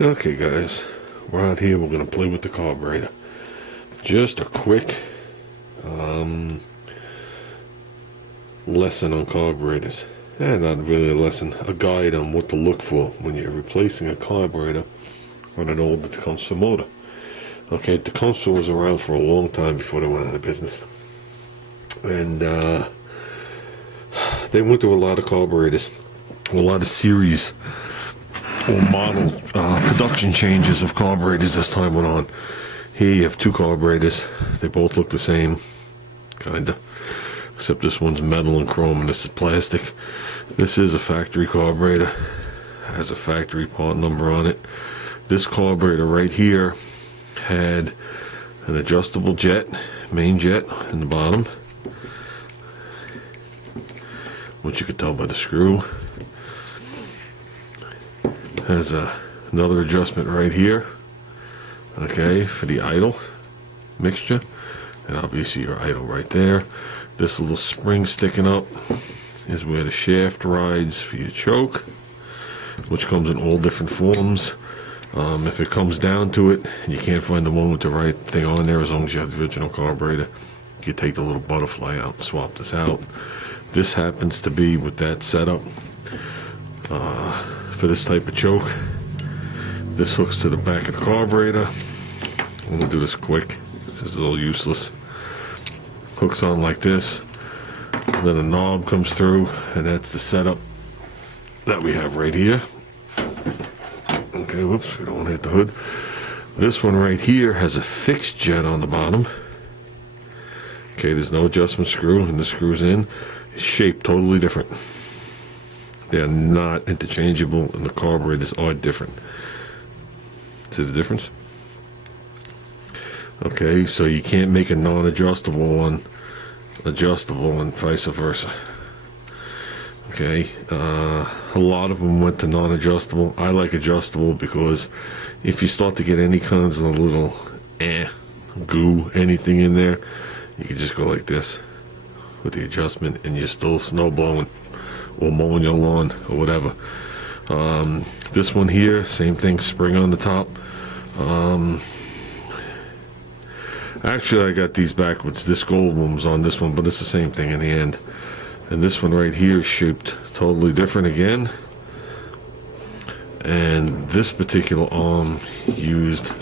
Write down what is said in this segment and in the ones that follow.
Okay guys, we're out here, we're going to play with the carburetor. Just a quick lesson on carburetors. Not really a lesson, a guide on what to look for when you're replacing a carburetor on an old Tecumseh motor. Okay, Tecumseh was around for a long time before they went out of business. And they went through a lot of carburetors, a lot of series or model production changes of carburetors as time went on. Here you have two carburetors. They both look the same, kinda, except this one's metal and chrome and this is plastic. This is a factory carburetor, has a factory part number on it. This carburetor right here had an adjustable jet, main jet in the bottom, which you could tell by the screw. Has another adjustment right here, okay, for the idle mixture, and obviously your idle right there. This little spring sticking up is where the shaft rides for your choke, which comes in all different forms. If it comes down to it and you can't find the one with the right thing on there, as long as you have the original carburetor, you can take the little butterfly out and swap this out. This happens to be with that setup for this type of choke. This hooks to the back of the carburetor. I'm gonna do this quick. This is all useless. Hooks on like this. Then a knob comes through, and that's the setup that we have right here. Okay, whoops, we don't want to hit the hood. This one right here has a fixed jet on the bottom. Okay, there's no adjustment screw, and the screw's in. It's shaped totally different. They are not interchangeable, and the carburetors are different. See the difference? Okay, so you can't make a non-adjustable one adjustable and vice versa. Okay, a lot of them went to non-adjustable. I like adjustable because if you start to get any kinds of little goo, anything in there, you can just go like this with the adjustment and you're still snow blowing or mowing your lawn or whatever. This one here, same thing, spring on the top. Actually, I got these backwards. This gold one was on this one, but it's the same thing in the end. And this one right here is shaped totally different again. And this particular arm used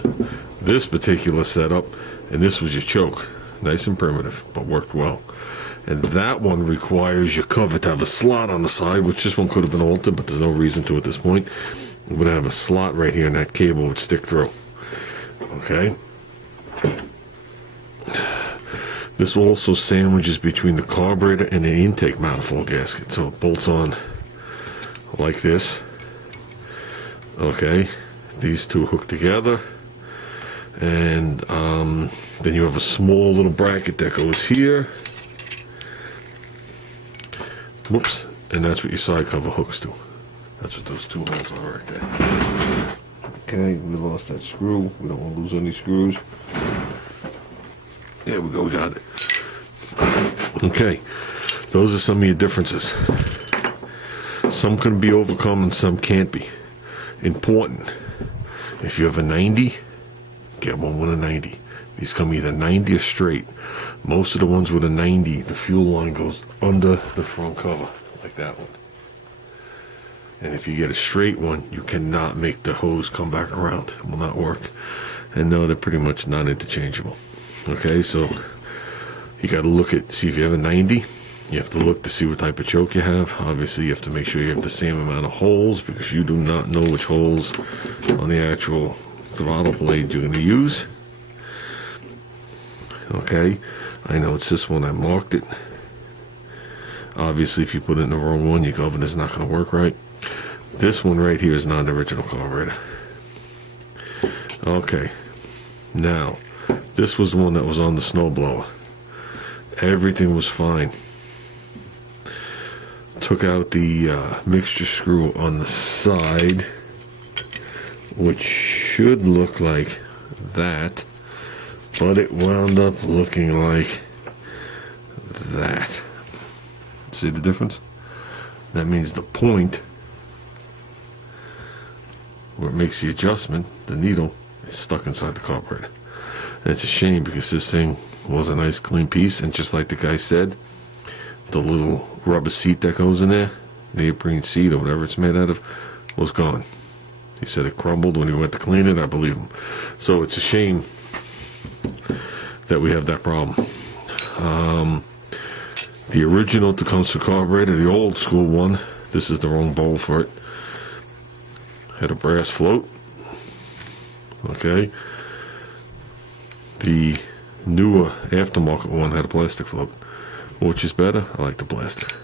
this particular setup, and this was your choke. Nice and primitive, but worked well. And that one requires your cover to have a slot on the side, which this one could have been altered, but there's no reason to at this point. We're going to have a slot right here, and that cable would stick through. Okay. This also sandwiches between the carburetor and the intake manifold gasket, so it bolts on like this. Okay, these two hook together, and then you have a small little bracket that goes here. Whoops, and that's what your side cover hooks to. That's what those two holes are right there. Okay, we lost that screw. We don't want to lose any screws. There we go, we got it. Okay, those are some of your differences. Some can be overcome and some can't be. Important, if you have a 90, get one with a 90. These come either 90 or straight. Most of the ones with a 90, the fuel line goes under the front cover, like that one. And if you get a straight one, you cannot make the hose come back around. It will not work. And no, they're pretty much not interchangeable. Okay, so you got to look at, see if you have a 90. You have to look to see what type of choke you have. Obviously, you have to make sure you have the same amount of holes because you do not know which holes on the actual throttle blade you're going to use. Okay, I know it's this one. I marked it. Obviously, if you put it in the wrong one, your governor is not going to work right. This one right here is not the original carburetor. Okay, now this was the one that was on the snowblower. Everything was fine. Took out the mixture screw on the side, which should look like that, but it wound up looking like that. See the difference? That means the point where it makes the adjustment, the needle is stuck inside the carburetor. And it's a shame because this thing was a nice clean piece, and just like the guy said, the little rubber seat that goes in there, the neoprene seat or whatever it's made out of, was gone. He said it crumbled when he went to clean it. I believe him. So it's a shame that we have that problem. The original Tecumseh carburetor, the old school one, this is the wrong bowl for it, had a brass float. Okay. The newer aftermarket one had a plastic float. Which is better? I like the plastic.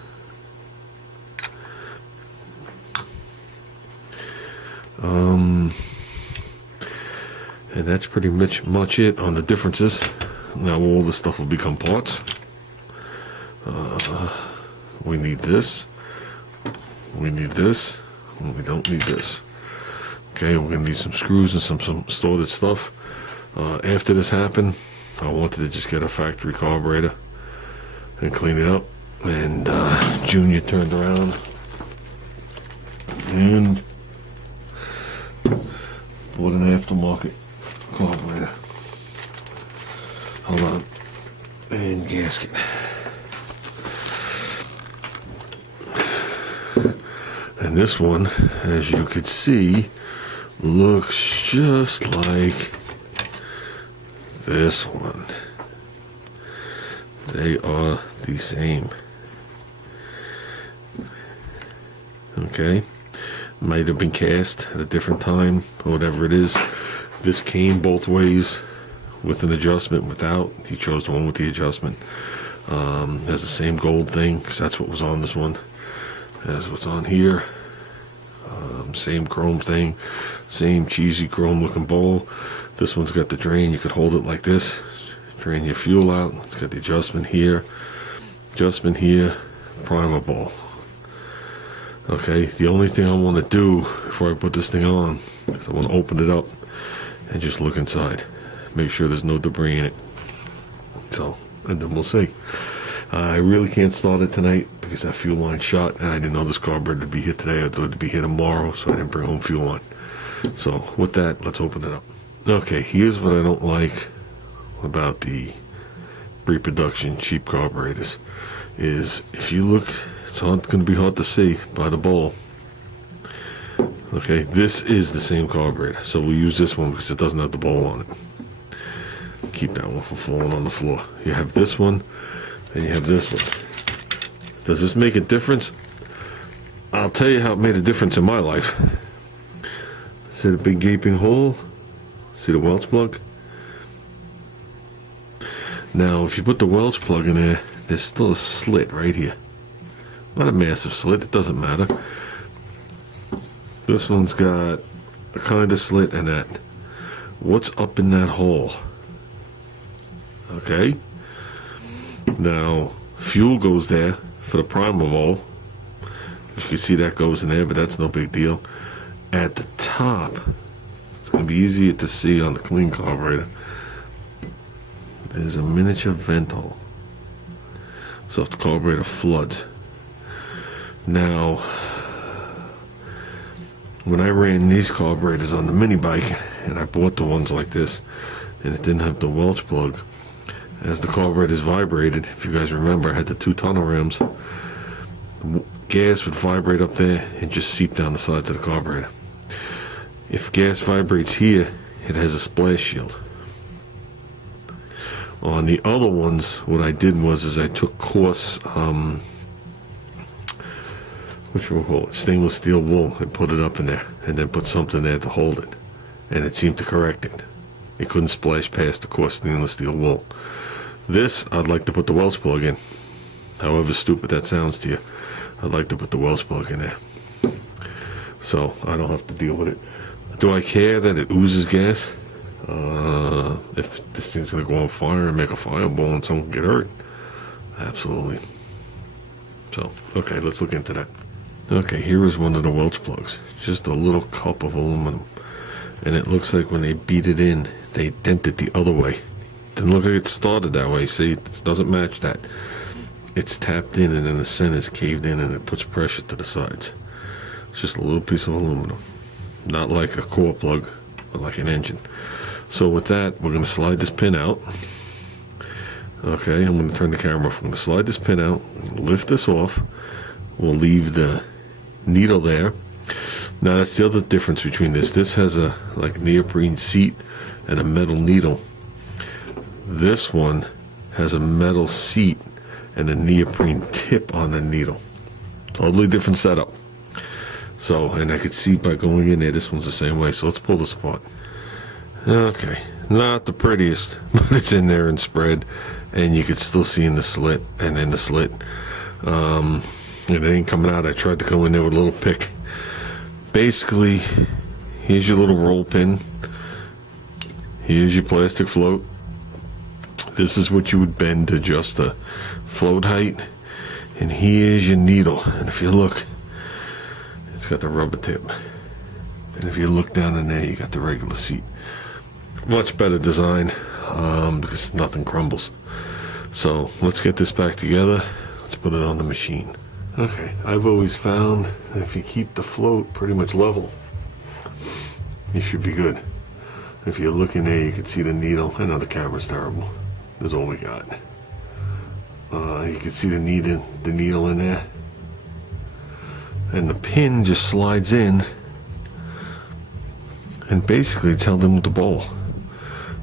And that's pretty much it on the differences. Now all this stuff will become parts. We need this. We need this. And we don't need this. Okay, we're going to need some screws and some stored stuff. After this happened, I wanted to just get a factory carburetor and clean it up. And Junior turned around and bought an aftermarket carburetor. Hold on. And gasket. And this one, as you could see, looks just like this one. They are the same. Okay. Might have been cast at a different time, or whatever it is. This came both ways, with an adjustment, without. He chose the one with the adjustment. Has the same gold thing, because that's what was on this one. As what's on here. Same chrome thing. Same cheesy chrome looking bowl. This one's got the drain. You could hold it like this. Drain your fuel out. It's got the adjustment here. Adjustment here. Primer bowl. Okay, the only thing I want to do before I put this thing on is I want to open it up and just look inside. Make sure there's no debris in it. So, and then we'll see. I really can't start it tonight because that fuel line shot, and I didn't know this carburetor would be here today. I thought it would be here tomorrow, so I didn't bring home fuel line. So, with that, let's open it up. Okay, here's what I don't like about the pre-production cheap carburetors. Is if you look, it's going to be hard to see by the bowl. Okay, this is the same carburetor, so we'll use this one because it doesn't have the bowl on it. Keep that one from falling on the floor. You have this one, and you have this one. Does this make a difference? I'll tell you how it made a difference in my life. See the big gaping hole? See the Welch plug? Now, if you put the Welch plug in there, there's still a slit right here. Not a massive slit, it doesn't matter. This one's got a kind of slit and that. What's up in that hole? Okay. Now, fuel goes there for the primer bowl. You can see that goes in there, but that's no big deal. At the top, it's going to be easier to see on the clean carburetor. There's a miniature vent hole. So if the carburetor floods. Now, when I ran these carburetors on the mini bike, and I bought the ones like this, and it didn't have the Welch plug, as the carburetors vibrated, if you guys remember, I had the 2 tunnel rims, gas would vibrate up there and just seep down the sides of the carburetor. If gas vibrates here, it has a splash shield. On the other ones, what I did was I took coarse, stainless steel wool, and put it up in there, and then put something there to hold it, and it seemed to correct it. It couldn't splash past the coarse stainless steel wool. This, I'd like to put the Welch plug in. However stupid that sounds to you, I'd like to put the Welch plug in there, so I don't have to deal with it. Do I care that it oozes gas? If this thing's gonna go on fire and make a fireball and someone get hurt, absolutely. So, okay, let's look into that. Okay, here is one of the Welch plugs. Just a little cup of aluminum. And it looks like when they beat it in, they dent it the other way. Didn't look like it started that way. See, it doesn't match that. It's tapped in and then the center is caved in and it puts pressure to the sides. It's just a little piece of aluminum. not like a core plug, but like an engine. So with that, we're going to slide this pin out. Okay, I'm going to turn the camera off. I'm going to slide this pin out, lift this off. We'll leave the needle there. Now that's the other difference between this. This has a like neoprene seat and a metal needle. This one has a metal seat and a neoprene tip on the needle. Totally different setup. So, and I could see by going in there, this one's the same way. So let's pull this apart. Okay, not the prettiest, but it's in there and spread, and you could still see in the slit and in the slit. And it ain't coming out. I tried to go in there with a little pick. Basically, here's your little roll pin. Here's your plastic float. This is what you would bend to adjust the float height. And here's your needle. And if you look, it's got the rubber tip. And if you look down in there, you got the regular seat. Much better design because nothing crumbles. So let's get this back together. Let's put it on the machine. Okay, I've always found that if you keep the float pretty much level, you should be good. If you look in there, you can see the needle. I know the camera's terrible. That's all we got. You can see the needle in there. And the pin just slides in and basically it's held in with the ball.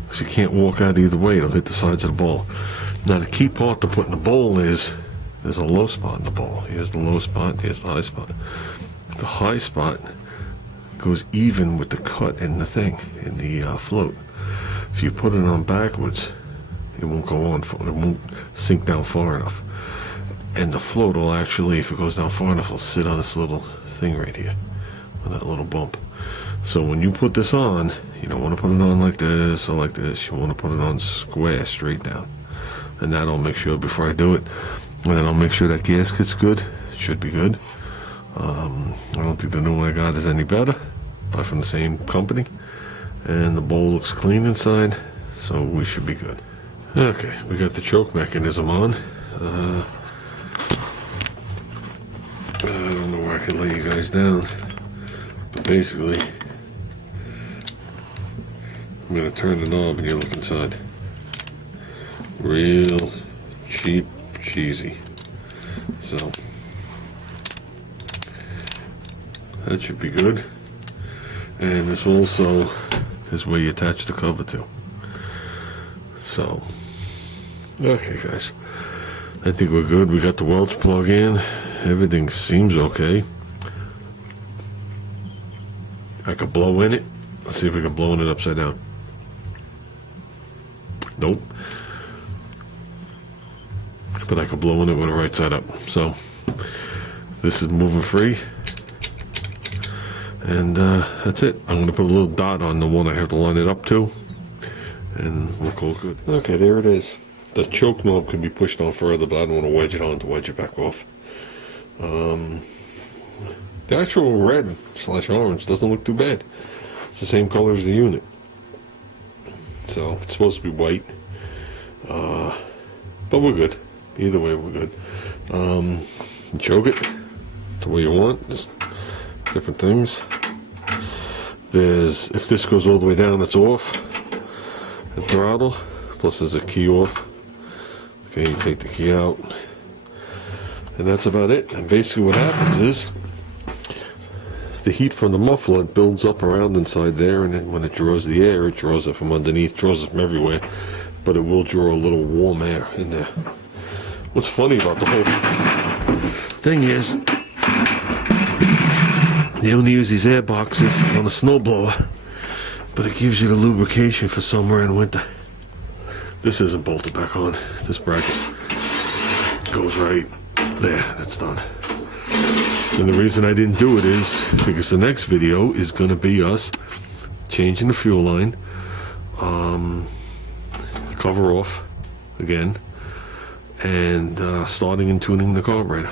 Because you can't walk out either way, it'll hit the sides of the ball. Now the key part to put in the bowl is there's a low spot in the ball. Here's the low spot, here's the high spot. The high spot goes even with the cut in the thing, in the float. If you put it on backwards, it won't go on, it won't sink down far enough. And the float will actually, if it goes down far enough, will sit on this little thing right here, on that little bump. So when you put this on, you don't want to put it on like this or like this. You want to put it on square, straight down. And that'll make sure before I do it. And then I'll make sure that gasket's good. It should be good. I don't think the new one I got is any better, but from the same company. And the bowl looks clean inside, so we should be good. Okay, we got the choke mechanism on. I don't know where I can lay you guys down, but basically, I'm going to turn the knob and you look inside. Real cheap, cheesy. So, that should be good. And this also is where you attach the cover to. So, okay guys, I think we're good. We got the Welch plug in. Everything seems okay. I could blow in it. Let's see if we can blow in it upside down. Nope. But I could blow in it with the right side up. So this is moving free. And that's it. I'm going to put a little dot on the one I have to line it up to. And we'll call it good. Okay, there it is. The choke knob can be pushed on further, but I don't want to wedge it on to wedge it back off. The actual red/orange doesn't look too bad. It's the same color as the unit. So it's supposed to be white. But we're good. Either way, we're good. Choke it the way you want. Just different things. If this goes all the way down, it's off. The throttle. Plus there's a key off. Okay, you take the key out. And that's about it. And basically what happens is the heat from the muffler builds up around inside there, and then when it draws the air, it draws it from underneath, draws it from everywhere, but it will draw a little warm air in there. What's funny about the whole thing is they only use these air boxes on a snowblower, but it gives you the lubrication for summer and winter. This isn't bolted back on. This bracket goes right there. That's done. And the reason I didn't do it is because the next video is going to be us changing the fuel line, cover off again, and starting and tuning the carburetor.